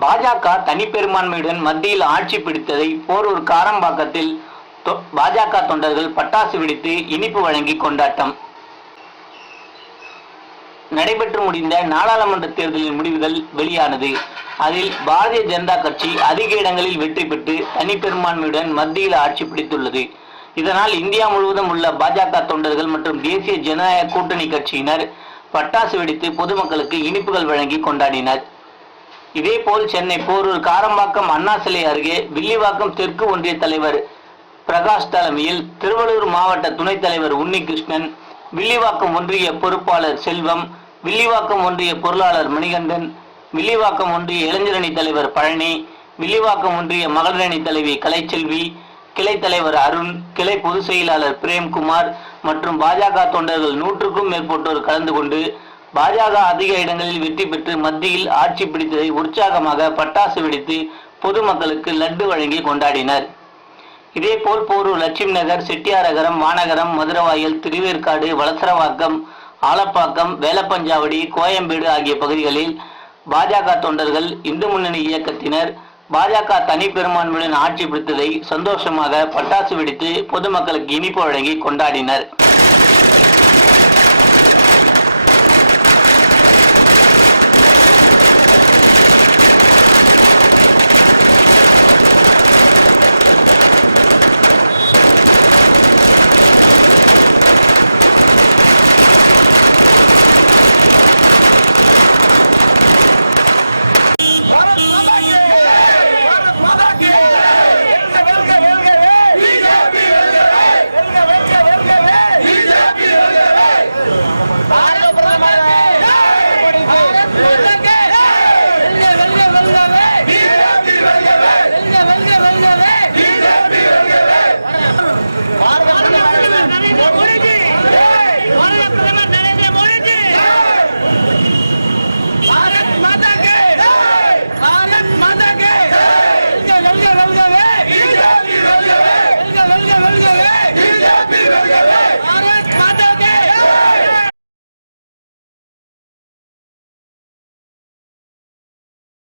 பாஜக தனிப்பெரும்பான்மையுடன் மத்தியில் ஆட்சி பிடித்ததை போரூர் காரம்பாக்கத்தில் தொ- பாஜக தொண்டர்கள் பட்டாசு வெடித்து இனிப்பு வழங்கி கொண்டாட்டம். நடைபெற்று முடிந்த நாடாளுமன்ற தேர்தலின் முடிவுகள் வெளியானது. அதில் பாரதிய ஜனதா கட்சி அதிக இடங்களில் வெற்றி பெற்று தனிப்பெரும்பான்மையுடன் மத்தியில் ஆட்சி பிடித்துள்ளது. இதனால் இந்தியா முழுவதும் உள்ள பாஜக தொண்டர்கள் மற்றும் தேசிய ஜனநாயக கூட்டணி கட்சியினர் பட்டாசு வெடித்து பொதுமக்களுக்கு இனிப்புகள் வழங்கி கொண்டாடினர். இதேபோல் சென்னை போரூர் காரம்பாக்கம் அண்ணா சிலை அருகே வில்லிவாக்கம் தெற்கு ஒன்றிய தலைவர் பிரகாஷ் தலைமையில் திருவள்ளூர் மாவட்ட துணைத் தலைவர் உன்னிகிருஷ்ணன் வில்லிவாக்கம் ஒன்றிய பொறுப்பாளர் செல்வம் வில்லிவாக்கம் ஒன்றிய பொருளாளர் மணிகண்டன் வில்லிவாக்கம் ஒன்றிய இளைஞரணி தலைவர் பழனி வில்லிவாக்கம் ஒன்றிய மகளிரணி தலைவி கலைச்செல்வி கிளை தலைவர் அருண் கிளை பொதுச் செயலாளர் பிரேம்குமார் மற்றும் பாஜக தொண்டர்கள் நூற்றுக்கும் மேற்பட்டோர் கலந்து கொண்டு பாஜக அதிக இடங்களில் வெற்றி பெற்று மத்தியில் ஆட்சி பிடித்ததை உற்சாகமாக பட்டாசு வெடித்து பொதுமக்களுக்கு லட்டு வழங்கி கொண்டாடினர். இதேபோல் போரூர் லட்சுமி நகர் செட்டியாரகரம் மாநகரம் மதுரவாயல் திருவேற்காடு வளசரவாக்கம் ஆலப்பாக்கம் வேலப்பஞ்சாவடி கோயம்பேடு ஆகிய பகுதிகளில் பாஜக தொண்டர்கள் இந்து முன்னணி இயக்கத்தினர் பாஜக தனிப்பெரும்பான்மையுடன் ஆட்சி பிடித்ததை சந்தோஷமாக பட்டாசு வெடித்து பொதுமக்களுக்கு இனிப்பு வழங்கி கொண்டாடினர்.